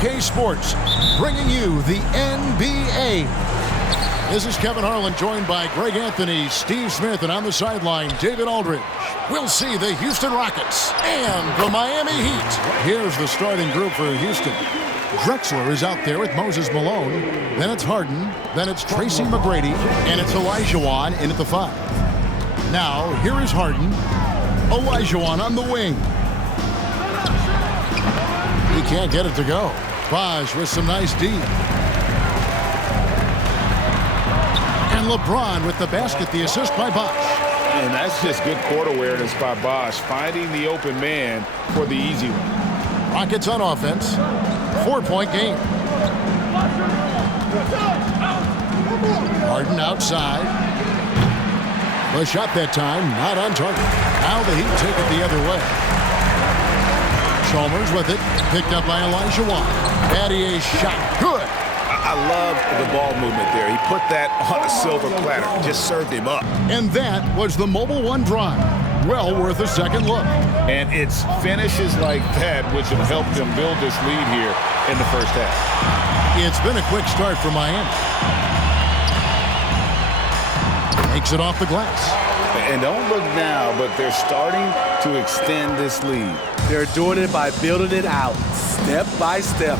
K Sports, bringing you the NBA. This is Kevin Harlan, joined by Greg Anthony, Steve Smith, and on the sideline, David Aldridge. We'll see the Houston Rockets and the Miami Heat. Here's the starting group for Houston. Drexler is out there with Moses Malone. Then it's Harden. Then it's Tracy McGrady. And it's Olajuwon in at the 5. Now, here is Harden. Olajuwon on the wing. He can't get it to go. Bosh with some nice D. And LeBron with the basket, the assist by Bosh. And that's just good court awareness by Bosh, finding the open man for the easy one. Rockets on offense. 4-point game. Harden outside. The shot that time, not on target. Now the Heat take it the other way. Chalmers with it, picked up by Olajuwon. Battier's shot, good. I love the ball movement there. He put that on a silver platter, just served him up. And that was the Mobile One drive. Well worth a second look. And it's finishes like that which have helped them build this lead here in the first half. It's been a quick start for Miami. Takes it off the glass. And don't look now, but they're starting to extend this lead. They're doing it by building it out, step by step,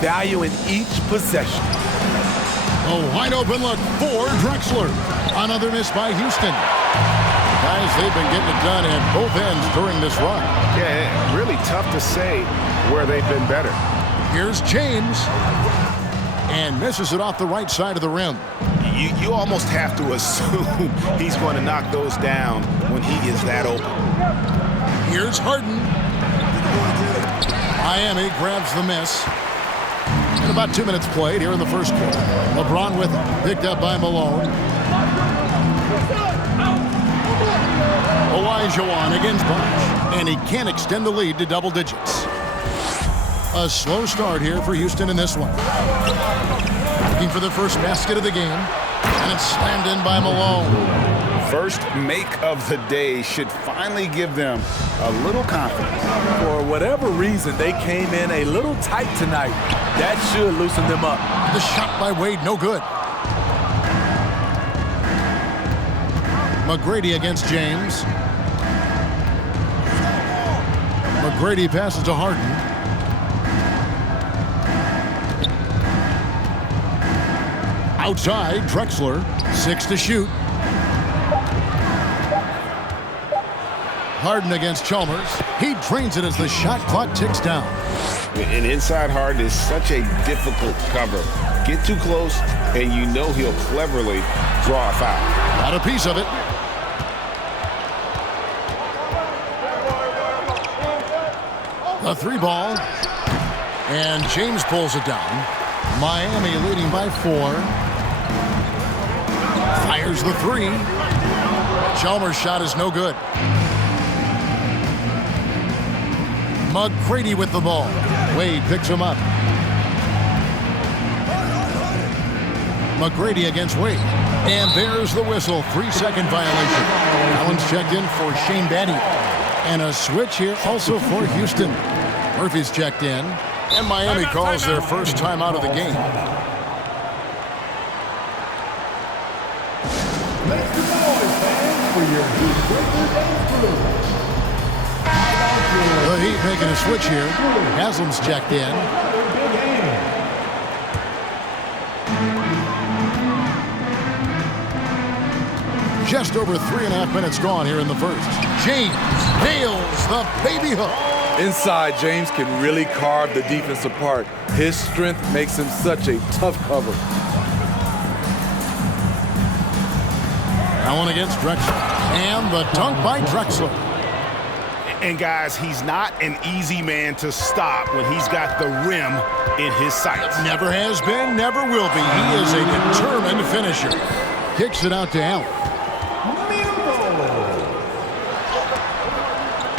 valuing each possession. A wide open look for Drexler. Another miss by Houston. Guys, they've been getting it done at both ends during this run. Yeah, really tough to say where they've been better. Here's James. And misses it off the right side of the rim. You almost have to assume he's going to knock those down when he is that open. Here's Harden. Miami grabs the miss. And about 2 minutes played here in the first quarter. LeBron with it. Picked up by Malone. Olajuwon against Bosh. And he can't extend the lead to double digits. A slow start here for Houston in this one. Looking for the first basket of the game. And it's slammed in by Malone. First make of the day should finally give them a little confidence. For whatever reason, they came in a little tight tonight. That should loosen them up. The shot by Wade, no good. McGrady against James. McGrady passes to Harden. Outside, Drexler, 6 to shoot. Harden against Chalmers. He drains it as the shot clock ticks down. And inside Harden is such a difficult cover. Get too close, and you know he'll cleverly draw a foul. Got a piece of it. The 3-ball. And James pulls it down. Miami leading by 4. Fires the 3. Chalmers' shot is no good. McGrady with the ball. Wade picks him up. McGrady against Wade. And there's the whistle. 3-second violation. Allen's checked in for Shane Battier. And a switch here also for Houston. Murphy's checked in. And Miami calls their first time out of the game. Make some noise, fans, for your Heat Breakers. The Heat making a switch here. Haslam's checked in. Just over 3.5 minutes gone here in the first. James nails the baby hook. Inside, James can really carve the defense apart. His strength makes him such a tough cover. That one against Drexler. And the dunk by Drexler. And guys, he's not an easy man to stop when he's got the rim in his sights. Never has been, never will be. He is a determined finisher. Kicks it out to Allen.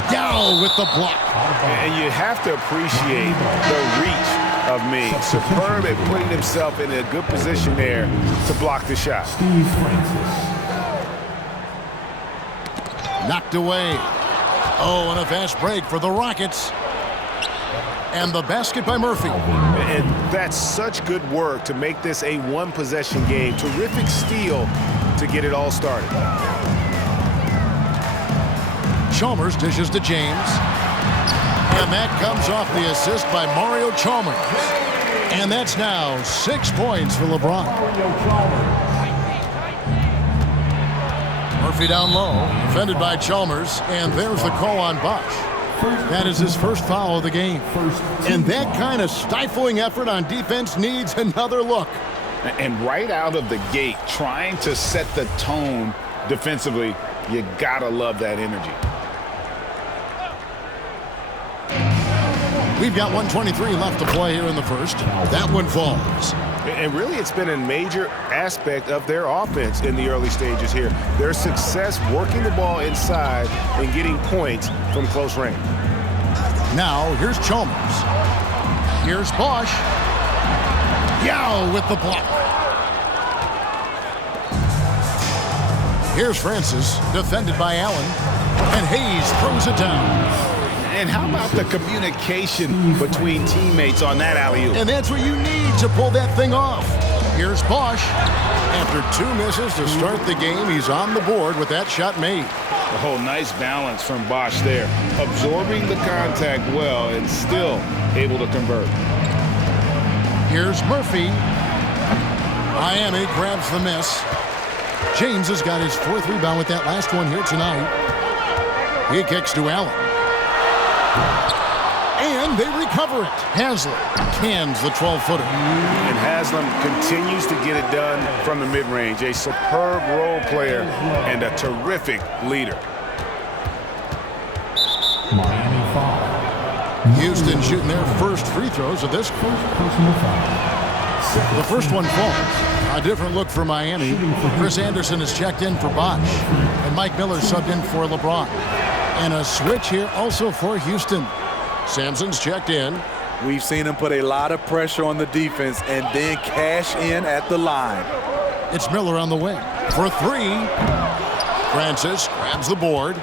Dow with the block. And you have to appreciate the reach of Ming. Superb at putting himself in a good position there to block the shot. Steve Francis. Knocked away. Oh, and a fast break for the Rockets. And the basket by Murphy. And that's such good work to make this a one-possession game. Terrific steal to get it all started. Chalmers dishes to James. And that comes off the assist by Mario Chalmers. And that's now 6 points for LeBron. Murphy down low, defended by Chalmers, and there's the call on Bosch. That is his first foul of the game. And that kind of stifling effort on defense needs another look. And right out of the gate, trying to set the tone defensively, you gotta love that energy. We've got 1:23 left to play here in the first. That one falls. And really, it's been a major aspect of their offense in the early stages here. Their success working the ball inside and getting points from close range. Now, here's Chalmers. Here's Bosch. Yao with the block. Here's Francis, defended by Allen. And Hayes throws it down. And how about the communication between teammates on that alley-oop? And that's what you need to pull that thing off. Here's Bosch. After 2 misses to start the game, he's on the board with that shot made. Oh, nice balance from Bosch there. Absorbing the contact well and still able to convert. Here's Murphy. Miami grabs the miss. James has got his 4th rebound with that last one here tonight. He kicks to Allen. And they recover it. Haslem cans the 12-footer. And Haslem continues to get it done from the mid-range. A superb role player and a terrific leader. Miami foul. Houston shooting their first free throws of this quarter. Personal foul. The first one falls. A different look for Miami. Chris Anderson is checked in for Bosch. And Mike Miller subbed in for LeBron. And a switch here also for Houston. Sampson's checked in. We've seen him put a lot of pressure on the defense and then cash in at the line. It's Miller on the wing for 3. Francis grabs the board.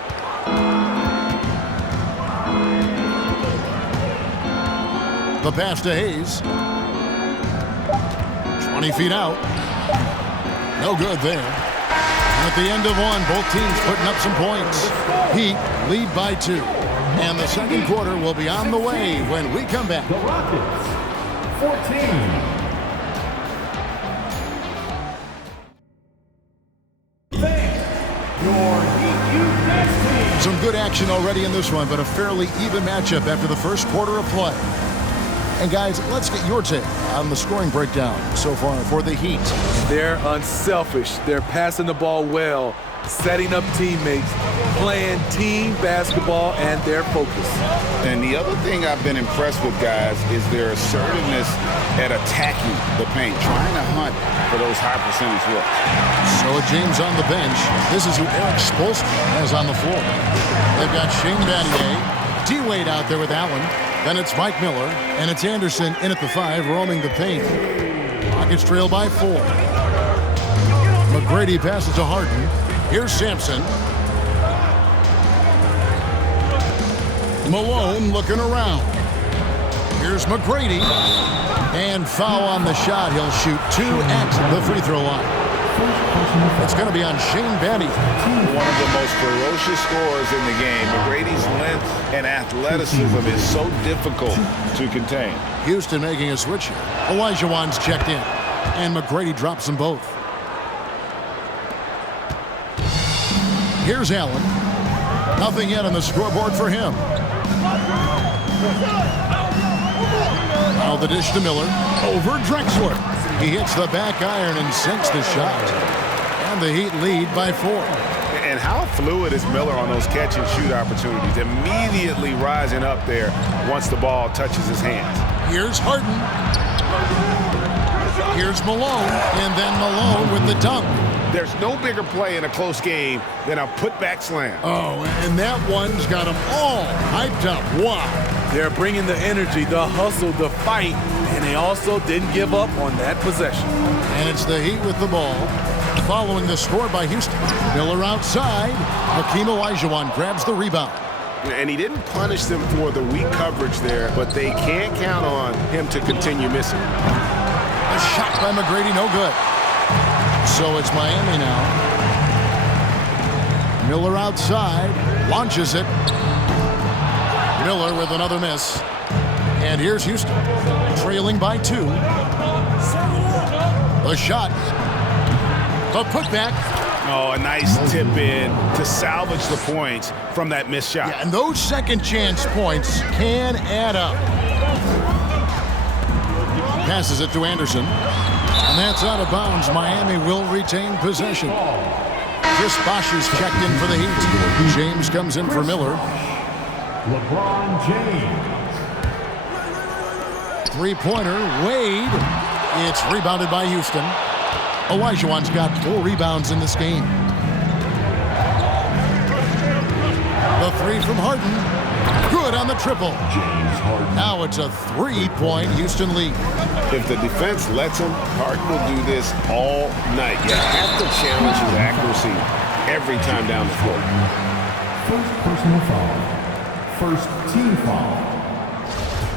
The pass to Hayes. 20 feet out. No good there. At the end of one, both teams putting up some points. Heat lead by 2. And the second quarter will be on the way when we come back. The Rockets, 14. Some good action already in this one, but a fairly even matchup after the first quarter of play. And guys, let's get your take on the scoring breakdown so far for the Heat. They're unselfish. They're passing the ball well, setting up teammates, playing team basketball, and their focus. And the other thing I've been impressed with, guys, is their assertiveness at attacking the paint, trying to hunt for those high percentage looks. So with James on the bench, this is who Eric Spoelstra has on the floor. They've got Shane Battier, D-Wade out there with Allen. Then it's Mike Miller, and it's Anderson in at the 5, roaming the paint. Rockets trail by 4. McGrady passes to Harden. Here's Sampson. Malone looking around. Here's McGrady. And foul on the shot. He'll shoot 2 at the free throw line. It's going to be on Shane Battier. One of the most ferocious scorers in the game. McGrady's length and athleticism is so difficult to contain. Houston making a switch here. Olajuwon's checked in. And McGrady drops them both. Here's Allen. Nothing yet on the scoreboard for him. Now the dish to Miller. Over Drexler. He hits the back iron and sinks the shot. And the Heat lead by 4. And how fluid is Miller on those catch and shoot opportunities? Immediately rising up there once the ball touches his hands. Here's Harden. Here's Malone. And then Malone with the dunk. There's no bigger play in a close game than a putback slam. Oh, and that one's got them all hyped up. Wow. They're bringing the energy, the hustle, the fight, and they also didn't give up on that possession. And it's the Heat with the ball. Following the score by Houston. Miller outside. Hakeem Olajuwon grabs the rebound. And he didn't punish them for the weak coverage there, but they can't count on him to continue missing. A shot by McGrady, no good. So it's Miami now. Miller outside, launches it. Miller with another miss. And here's Houston, trailing by 2. The shot. The putback. Oh, a nice tip in to salvage the points from that missed shot. Yeah, and those second chance points can add up. Passes it to Anderson. And that's out of bounds. Miami will retain possession. Chris Bosh is checked in for the Heat. James comes in for Miller. LeBron James. Three-pointer, Wade. It's rebounded by Houston. Olajuwon's got 4 rebounds in this game. The 3 from Harden. Good on the triple. James Harden. Now it's a 3-point Houston lead. If the defense lets him, Harden will do this all night. You have to challenge his accuracy every time down the floor. First personal foul. First team foul.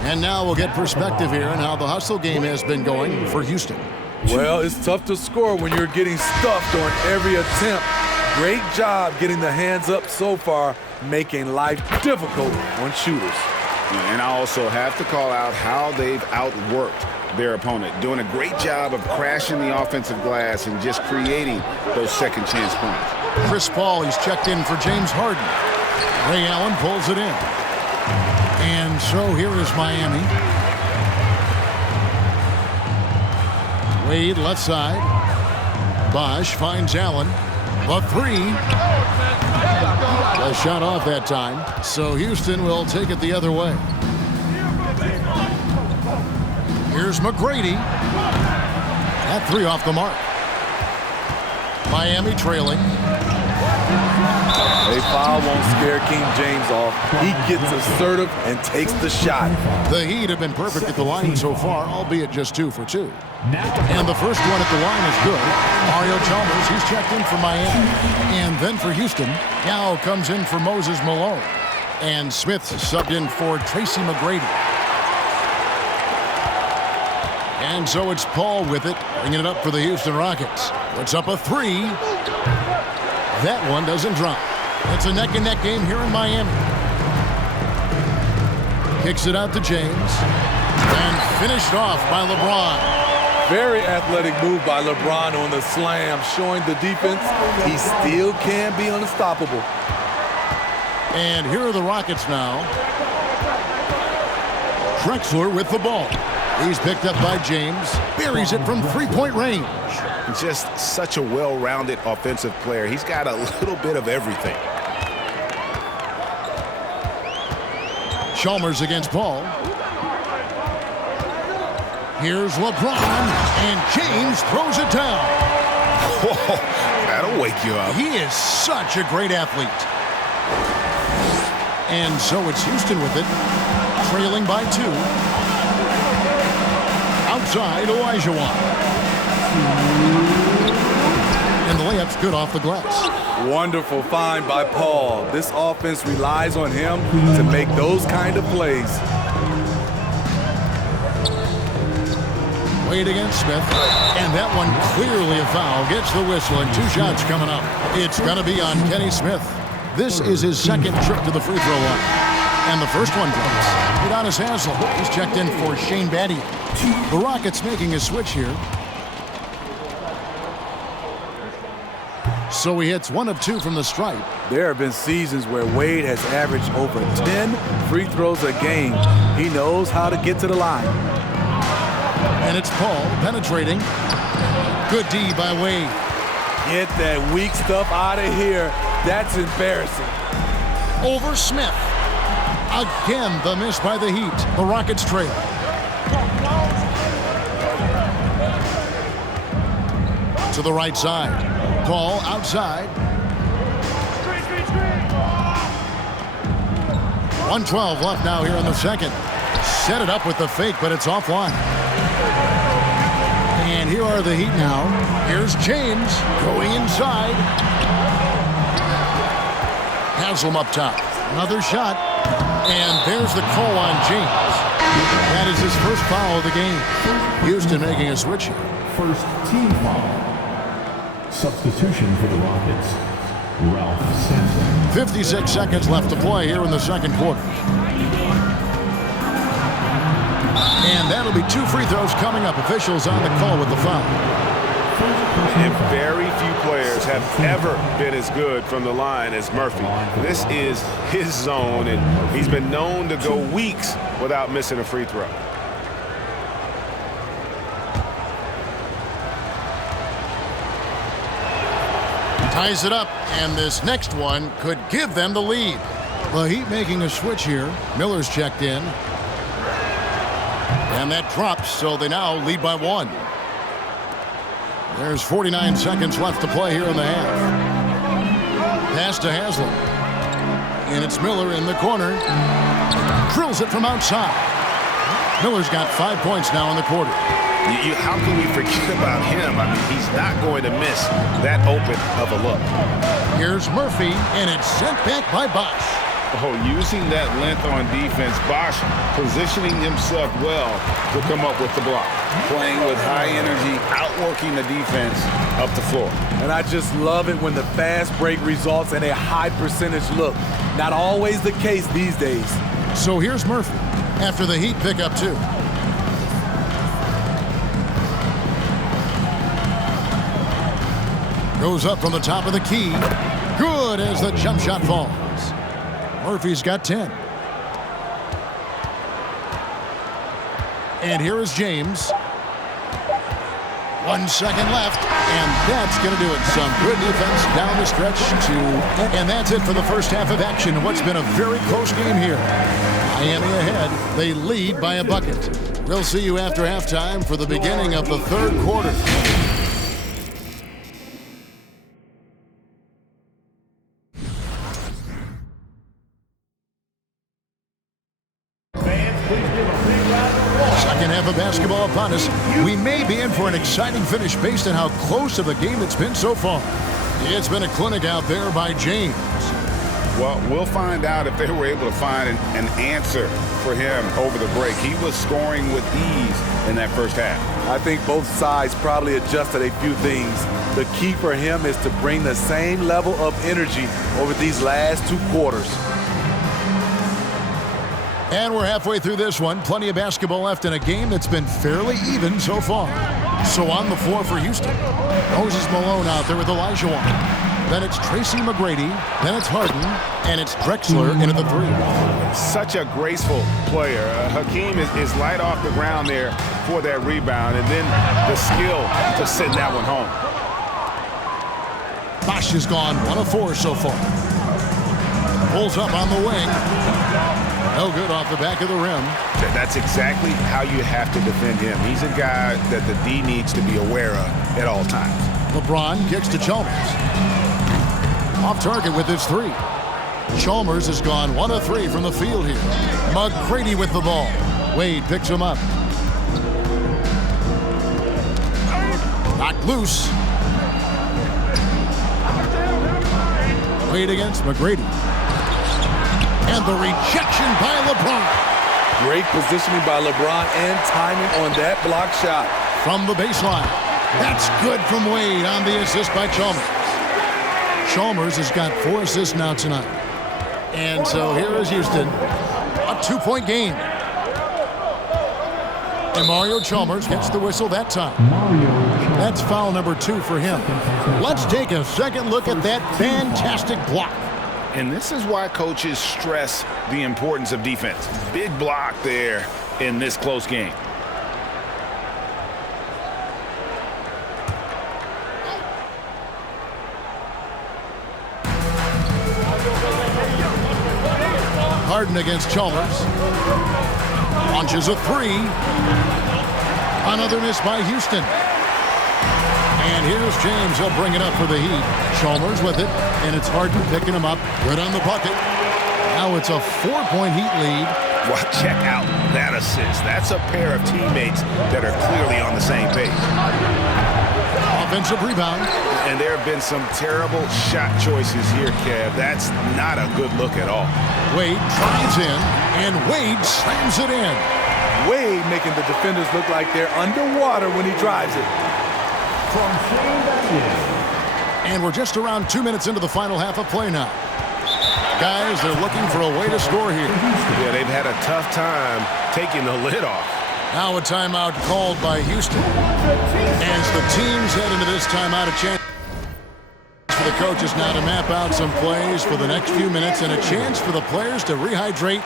And now we'll get perspective here on how the hustle game has been going for Houston. Well, it's tough to score when you're getting stuffed on every attempt. Great job getting the hands up so far, making life difficult on shooters. And I also have to call out how they've outworked their opponent, doing a great job of crashing the offensive glass and just creating those second chance points. Chris Paul, he's checked in for James Harden. Ray Allen pulls it in. And so here is Miami. Wade left side. Bosh finds Allen. The 3. A shot off that time. So Houston will take it the other way. Here's McGrady. That 3 off the mark. Miami trailing. A foul won't scare King James off. He gets assertive and takes the shot. The Heat have been perfect at the line so far, albeit just 2 for 2. And the first one at the line is good. Mario Chalmers, he's checked in for Miami. And then for Houston, now comes in for Moses Malone. And Smith subbed in for Tracy McGrady. And so it's Paul with it, bringing it up for the Houston Rockets. Puts up a 3. That one doesn't drop. It's a neck-and-neck game here in Miami. Kicks it out to James. And finished off by LeBron. Very athletic move by LeBron on the slam, showing the defense he still can be unstoppable. And here are the Rockets now. Drexler with the ball. He's picked up by James. Buries it from 3-point range. Just such a well-rounded offensive player. He's got a little bit of everything. Chalmers against Paul. Here's LeBron, and James throws it down. Whoa, that'll wake you up. He is such a great athlete. And so it's Houston with it, trailing by 2. Outside, Olajuwon. And the layup's good off the glass. Wonderful find by Paul. This offense relies on him to make those kind of plays. Wade against Smith. And that one clearly a foul. Gets the whistle, and 2 shots coming up. It's going to be on Kenny Smith. This is his second trip to the free throw line. And the first one drops. Udonis Haslem. He's checked in for Shane Battier. The Rockets making a switch here. So he hits 1 of 2 from the stripe. There have been seasons where Wade has averaged over 10 free throws a game. He knows how to get to the line. And it's Paul penetrating. Good D by Wade. Get that weak stuff out of here. That's embarrassing. Over Smith. Again, the miss by the Heat. The Rockets trail. To the right side. Paul outside. 1:12 left now here in the second. Set it up with the fake, but it's offline. And here are the Heat now. Here's James going inside. Haslem up top. Another shot. And there's the call on James. That is his first foul of the game. Houston making a switch here. First team foul. Substitution for the Rockets, Ralph Sampson. 56 seconds left to play here in the second quarter. And that'll be 2 free throws coming up. Officials on the call with the foul. And very few players have ever been as good from the line as Murphy. This is his zone, and he's been known to go weeks without missing a free throw. Ties it up, and this next one could give them the lead. The Heat making a switch here. Miller's checked in. And that drops, so they now lead by 1. There's 49 seconds left to play here in the half. Pass to Haslam. And it's Miller in the corner. Drills it from outside. Miller's got 5 points now in the quarter. How can we forget about him? I mean, he's not going to miss that open of a look. Here's Murphy, and it's sent back by Bosch. Oh, using that length on defense, Bosch positioning himself well to come up with the block. Playing with high energy, outworking the defense up the floor. And I just love it when the fast break results in a high percentage look. Not always the case these days. So here's Murphy after the Heat pick up 2. Goes up from the top of the key. Good as the jump shot falls. Murphy's got 10. And here is James. 1 second left, and that's going to do it. Some good defense down the stretch and that's it for the first half of action. What's been a very close game here. Miami ahead. They lead by a bucket. We'll see you after halftime for the beginning of the third quarter. Basketball upon us. We may be in for an exciting finish based on how close of a game it's been so far. It's been a clinic out there by James. Well, we'll find out if they were able to find an answer for him over the break. He was scoring with ease in that first half. I think both sides probably adjusted a few things. The key for him is to bring the same level of energy over these last 2 quarters. And we're halfway through this one. Plenty of basketball left in a game that's been fairly even so far. So on the floor for Houston, Moses Malone out there with Elijah Wan. Then it's Tracy McGrady. Then it's Harden. And it's Drexler into the 3. Such a graceful player. Hakeem is light off the ground there for that rebound. And then the skill to send that one home. Bosch has gone 1 of 4 so far. Pulls up on the wing. No good off the back of the rim. That's exactly how you have to defend him. He's a guy that the D needs to be aware of at all times. LeBron kicks to Chalmers. Off target with his 3. Chalmers has gone 1 of 3 from the field here. McGrady with the ball. Wade picks him up. Knocked loose. Wade against McGrady. And the rejection by LeBron. Great positioning by LeBron and timing on that block shot. From the baseline. That's good from Wade on the assist by Chalmers. Chalmers has got 4 assists now tonight. And so here is Houston. A 2-point game. And Mario Chalmers gets the whistle that time. That's foul number 2 for him. Let's take a second look at that fantastic block. And this is why coaches stress the importance of defense. Big block there in this close game. Harden against Chalmers. Launches a 3. Another miss by Houston. And here's James. He'll bring it up for the Heat. Chalmers with it, and it's Harden picking him up. Good on the bucket. Now it's a 4-point Heat lead. Well, check out that assist. That's a pair of teammates that are clearly on the same page. offensive rebound. And there have been some terrible shot choices here, Kev. That's not a good look at all. Wade drives in, and Wade slams it in. Wade making the defenders look like they're underwater when he drives it. From Shane Battier. And we're just around 2 minutes into the final half of play now. Guys, they're looking for a way to score here. Yeah, they've had a tough time taking the lid off. Now a timeout called by Houston. As the teams head into this timeout, a chance for the coaches now to map out some plays for the next few minutes and a chance for the players to rehydrate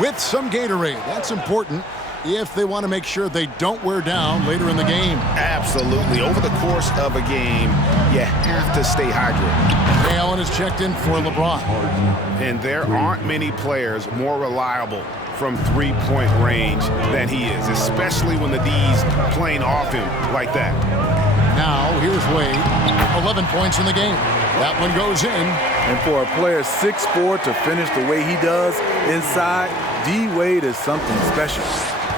with some Gatorade. That's important if they want to make sure they don't wear down later in the game. Absolutely. Over the course of a game, you have to stay hydrated. Ray Allen is checked in for LeBron. And there aren't many players more reliable from three-point range than he is, especially when the D's playing off him like that. Now, here's Wade. 11 points in the game. That one goes in. And for a player 6'4" to finish the way he does inside, D-Wade is something special.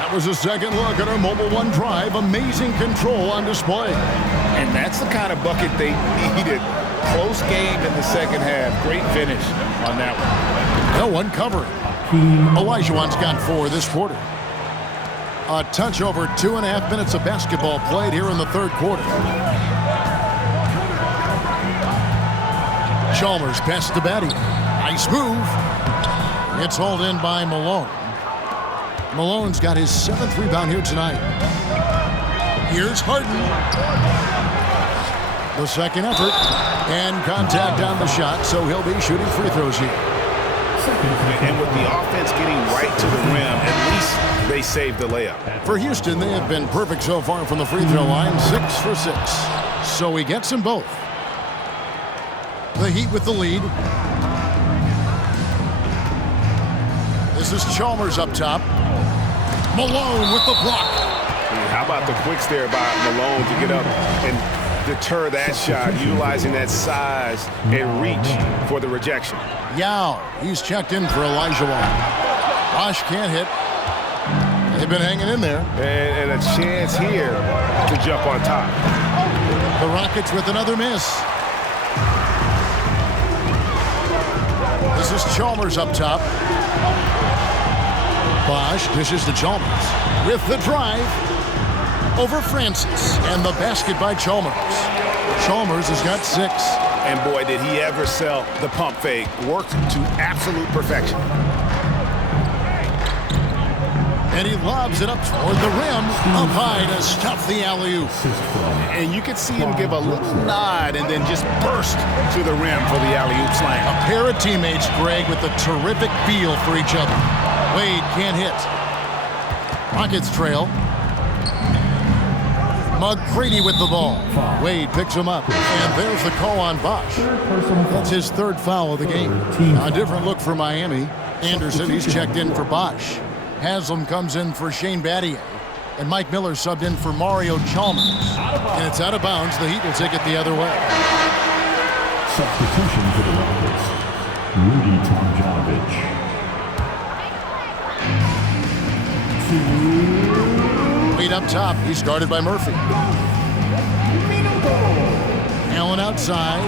That was a second look at our Mobile One drive. Amazing control on display. And that's the kind of bucket they needed. Close game in the second half. Great finish on that one. No one covering. Olajuwon's got 4 this quarter. A touch over 2.5 minutes of basketball played here in the third quarter. Chalmers passes to Battier. Nice move. It's hauled in by Malone. Malone's got his 7th rebound here tonight. Here's Harden. The second effort. And contact on the shot, so he'll be shooting free throws here. And with the offense getting right to the rim, at least they saved the layup. For Houston, they have been perfect so far from the free throw line, 6 for 6. So he gets them both. The Heat with the lead. This is Chalmers up top. Malone with the block. How about the quicks there by Malone to get up and deter that shot, utilizing that size and reach for the rejection. Yao, he's checked in for Olajuwon. Bosh can't hit. They've been hanging in there. And a chance here to jump on top. The Rockets with another miss. This is Chalmers up top. Bosh dishes to Chalmers with the drive over Francis, and the basket by Chalmers. Chalmers has got 6. And boy, did he ever sell the pump fake. Worked to absolute perfection. And he lobs it up toward the rim, up high to stuff the alley-oop. And you could see him give a little nod and then just burst to the rim for the alley-oop slam. A pair of teammates, Greg, with a terrific feel for each other. Wade can't hit. Rockets trail. McGrady with the ball. Wade picks him up, and there's the call on Bosh. That's his 3rd foul of the game. A different look for Miami. Anderson, he's checked in for Bosh. Haslam comes in for Shane Battier. And Mike Miller subbed in for Mario Chalmers. And it's out of bounds. The Heat will take it the other way. Substitution for the Rockets. Rudy Tomjanovich. Wade up top. He's guarded by Murphy. Allen outside.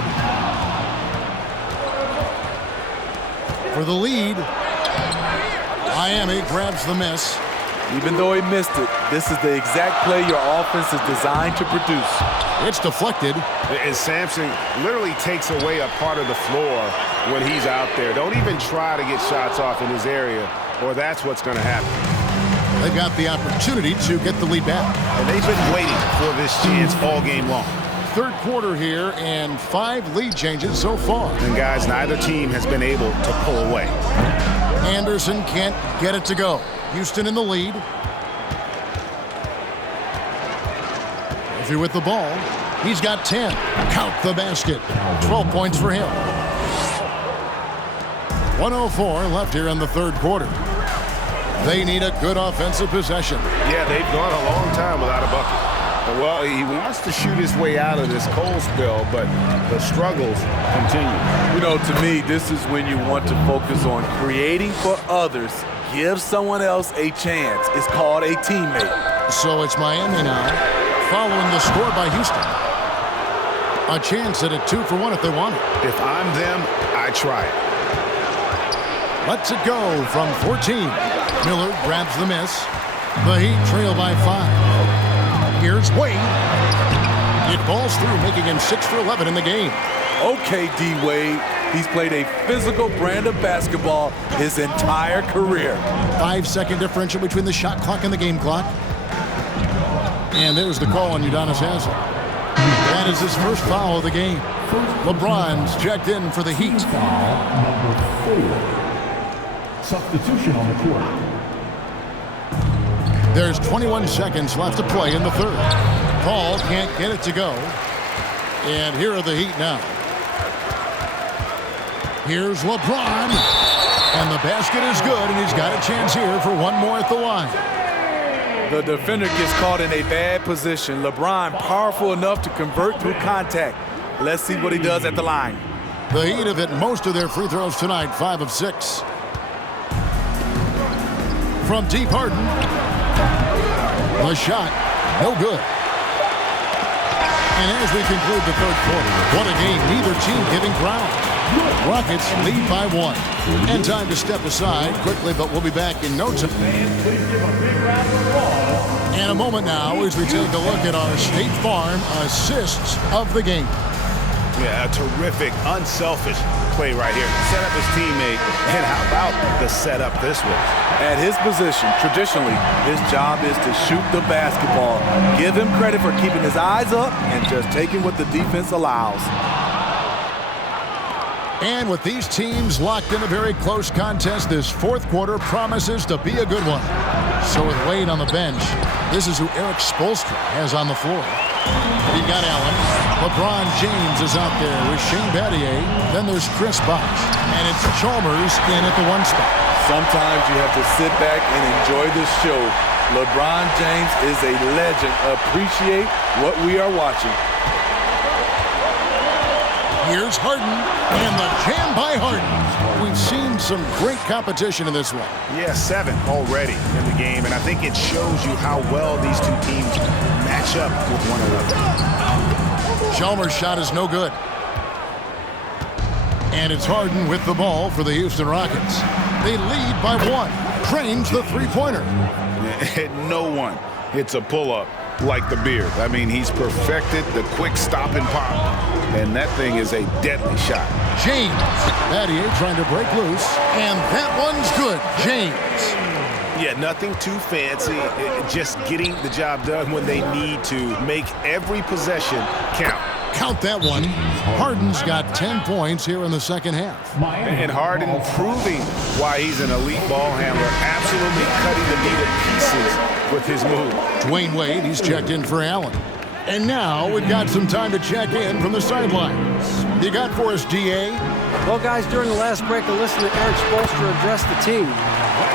For the lead. Miami grabs the miss. Even though he missed it, this is the exact play your offense is designed to produce. It's deflected. And Sampson literally takes away a part of the floor when he's out there. Don't even try to get shots off in his area, or that's what's going to happen. They've got the opportunity to get the lead back. And they've been waiting for this chance all game long. Third quarter here, and 5 lead changes so far. And guys, neither team has been able to pull away. Anderson can't get it to go. Houston in the lead. Murphy with the ball. He's got 10. Count the basket. 12 points for him. 1:04 left here in the third quarter. They need a good offensive possession. Yeah, they've gone a long time without a bucket. Well, he wants to shoot his way out of this cold spell, but the struggles continue. You know, to me, this is when you want to focus on creating for others. Give someone else a chance. It's called a teammate. So it's Miami now, following the score by Houston. A chance at a 2-for-1 if they want it. If I'm them, I try it. Lets it go from 14. Miller grabs the miss. The Heat trail by 5. Here's Wade. It balls through, making him 6 for 11 in the game. Okay, D-Wade. He's played a physical brand of basketball his entire career. 5-second differential between the shot clock and the game clock. And there's the call on Udonis Haslem. That is his first foul of the game. LeBron's checked in for the Heat. Foul number 4. Substitution on the court. There's 21 seconds left to play in the third. Paul can't get it to go. And here are the Heat now. Here's LeBron. And the basket is good, and he's got a chance here for one more at the line. The defender gets caught in a bad position. LeBron powerful enough to convert through contact. Let's see what he does at the line. The Heat have hit most of their free throws tonight, 5 of 6. From deep, Harden. The shot, no good. And as we conclude the third quarter, what a game, neither team giving ground. Rockets lead by 1. And time to step aside quickly, but we'll be back in no time. And a moment now as we take a look at our State Farm assists of the game. Yeah, a terrific, unselfish play right here. Set up his teammate, and how about the setup this was? At his position, traditionally, his job is to shoot the basketball. Give him credit for keeping his eyes up and just taking what the defense allows. And with these teams locked in a very close contest, this fourth quarter promises to be a good one. So with Wade on the bench, this is who Eric Spoelstra has on the floor. You got Allen. LeBron James is out there with Shane Battier. Then there's Chris Bosh. And it's Chalmers in at the 1 spot. Sometimes you have to sit back and enjoy the show. LeBron James is a legend. Appreciate what we are watching. Here's Harden, and the jam by Harden. We've seen some great competition in this one. Yeah, 7 already in the game, and I think it shows you how well these two teams match up with one another. Chalmers' shot is no good. And it's Harden with the ball for the Houston Rockets. They lead by 1. Trains the three-pointer. No one hits a pull-up like the Beard. I mean, he's perfected the quick stop and pop. And that thing is a deadly shot. James. Battier trying to break loose. And that one's good. James. Yeah, nothing too fancy. Just getting the job done when they need to. Make every possession count. Count that one. Harden's got 10 points here in the second half. And Harden proving why he's an elite ball handler. Absolutely cutting the knee to pieces with his move. Dwayne Wade, he's checked in for Allen. And now we've got some time to check in from the sidelines. You got for us, D.A.? Well, guys, during the last break, I listened to Eric Spoelstra address the team.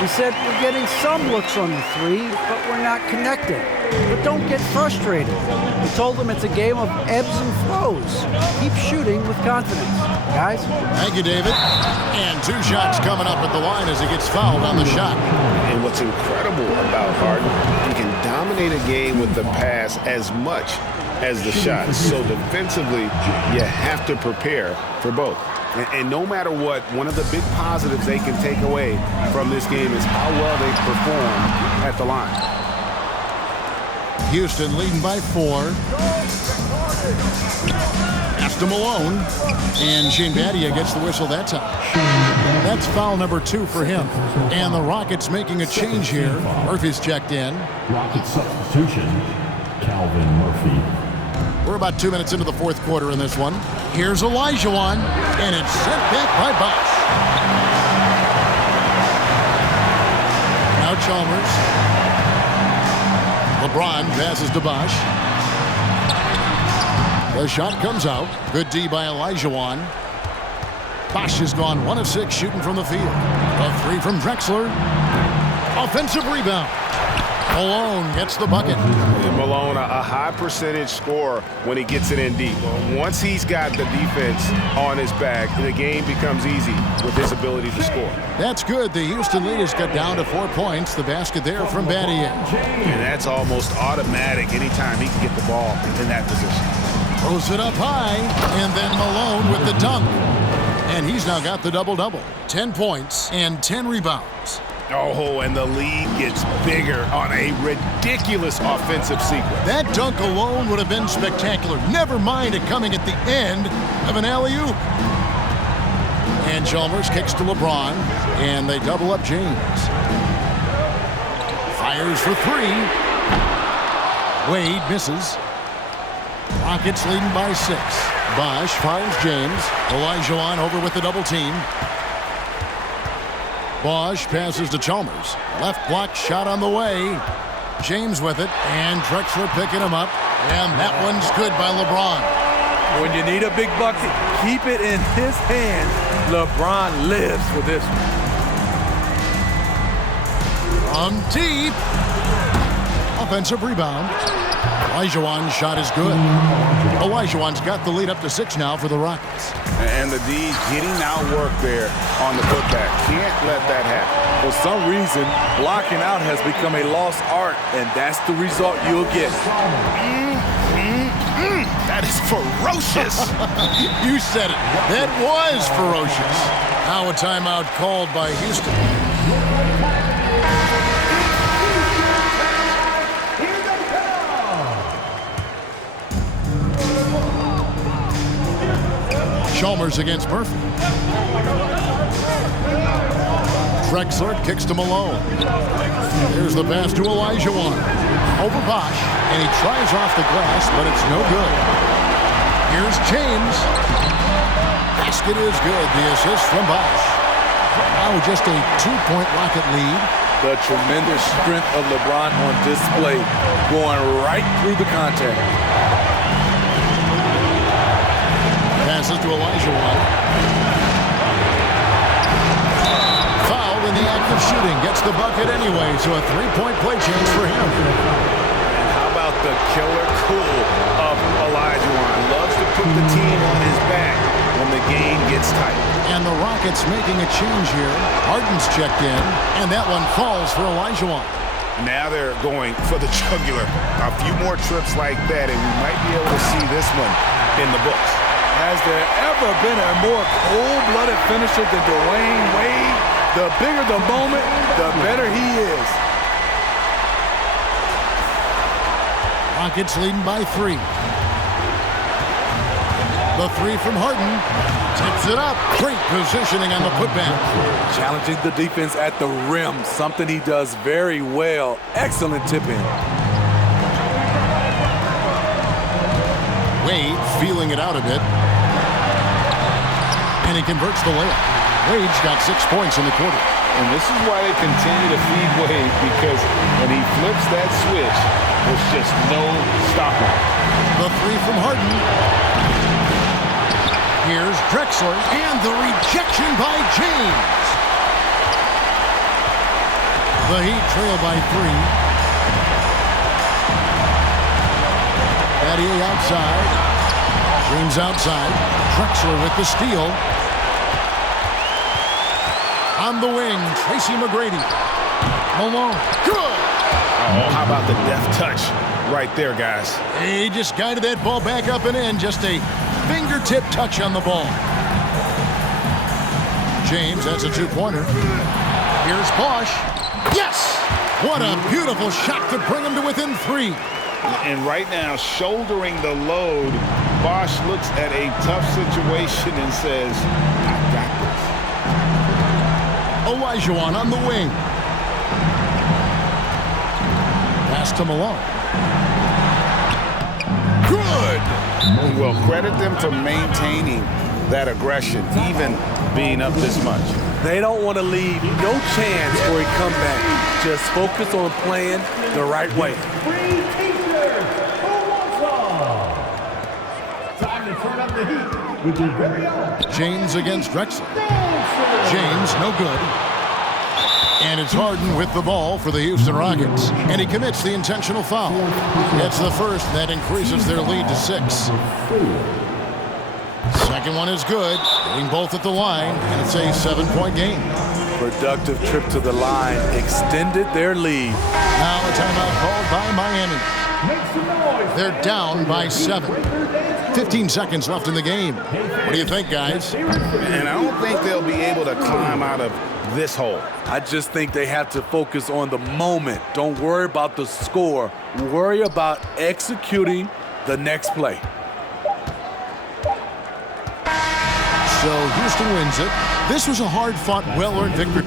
He said, we're getting some looks on the 3, but we're not connecting. But don't get frustrated. He told them it's a game of ebbs and flows. Keep shooting with confidence. Guys? Thank you, David. And 2 shots coming up at the line as he gets fouled on the shot. And what's incredible about Harden, he can dominate a game with the pass as much as the shot. So defensively, you have to prepare for both. And no matter what, one of the big positives they can take away from this game is how well they perform at the line. Houston leading by 4. Pass to Malone. And Shane Battier gets the whistle that time. That's foul number 2 for him. And the Rockets making a change here. Murphy's checked in. Rocket substitution, Calvin Murphy. We're about 2 minutes into the fourth quarter in this one. Here's Olajuwon, and it's sent back by Bosh. Now Chalmers. LeBron passes to Bosh. The shot comes out. Good D by Olajuwon. Bosh has gone 1 of 6 shooting from the field. A 3 from Drexler. Offensive rebound. Malone gets the bucket. Malone, a high percentage scorer when he gets it in deep. Once he's got the defense on his back, the game becomes easy with his ability to score. That's good. The Houston leaders got down to 4 points. The basket there from Battier. And that's almost automatic anytime he can get the ball in that position. Throws it up high, and then Malone with the dunk. And he's now got the double-double. 10 points and 10 rebounds. Oh, and the lead gets bigger on a ridiculous offensive sequence. That dunk alone would have been spectacular. Never mind it coming at the end of an alley-oop. And Chalmers kicks to LeBron, and they double up James. Fires for three. Wade misses. Rockets leading by 6. Bosh finds James. Olajuwon over with the double team. Bosh passes to Chalmers. Left block shot on the way. James with it, and Drexler picking him up. And that one's good by LeBron. When you need a big bucket, keep it in his hands. LeBron lives for this one. From deep. Offensive rebound. Olajuwon's shot is good. Olajuwon's got the lead up to 6 now for the Rockets. And the D getting out work there on the putback. Can't let that happen. For some reason, blocking out has become a lost art, and that's the result you'll get. That is ferocious. You said it. That was ferocious. Now a timeout called by Houston. Chalmers against Murphy. Drexler kicks to Malone. Here's the pass to Olajuwon. Over Bosh, and he tries off the glass, but it's no good. Here's James. Basket is good. The assist from Bosh. Now just a 2-point Rocket lead. The tremendous strength of LeBron on display, going right through the contact. Passes to Olajuwon. Fouled in the act of shooting. Gets the bucket anyway, so a 3-point play chance for him. And how about the killer cool of Olajuwon? Loves to put the team on his back when the game gets tight. And the Rockets making a change here. Harden's checked in, and that one falls for Olajuwon. Now they're going for the jugular. A few more trips like that, and we might be able to see this one in the books. Has there ever been a more cold-blooded finisher than Dwayne Wade? The bigger the moment, the better he is. Rockets leading by 3. The 3 from Harden. Tips it up. Great positioning on the putback. Challenging the defense at the rim, something he does very well. Excellent tip-in. Wade feeling it out a bit. And he converts the layup. Wade's got 6 points in the quarter. And this is why they continue to feed Wade, because when he flips that switch, there's just no stopping. The 3 from Harden. Here's Drexler, and the rejection by James. The Heat trail by 3. Battier outside. James outside. Drexler with the steal. On the wing, Tracy McGrady. Malone. Good! Oh, how about the deft touch right there, guys? He just guided that ball back up and in. Just a fingertip touch on the ball. James, that's a 2-pointer. Here's Bosh. Yes! What a beautiful shot to bring him to within 3. And right now, shouldering the load, Bosh looks at a tough situation and says, I got this. Olajuwon on the wing. Pass to Malone. Good! Well, credit them for maintaining that aggression, even being up this much. They don't want to leave no chance for a comeback. Just focus on playing the right way. Time to turn up the heat with your very own James against Drexler. James, no good. And it's Harden with the ball for the Houston Rockets. And he commits the intentional foul. It's the first that increases their lead to 6. Second one is good. Getting both at the line, and it's a 7-point game. Productive trip to the line extended their lead. Now a timeout called by Miami. Make some noise They're down by 7. 15 seconds left in the game. What do you think, guys? And I don't think they'll be able to climb out of this hole. I just think they have to focus on the moment. Don't worry about the score. Worry about executing the next play. So Houston wins it. This was a hard-fought, well-earned victory.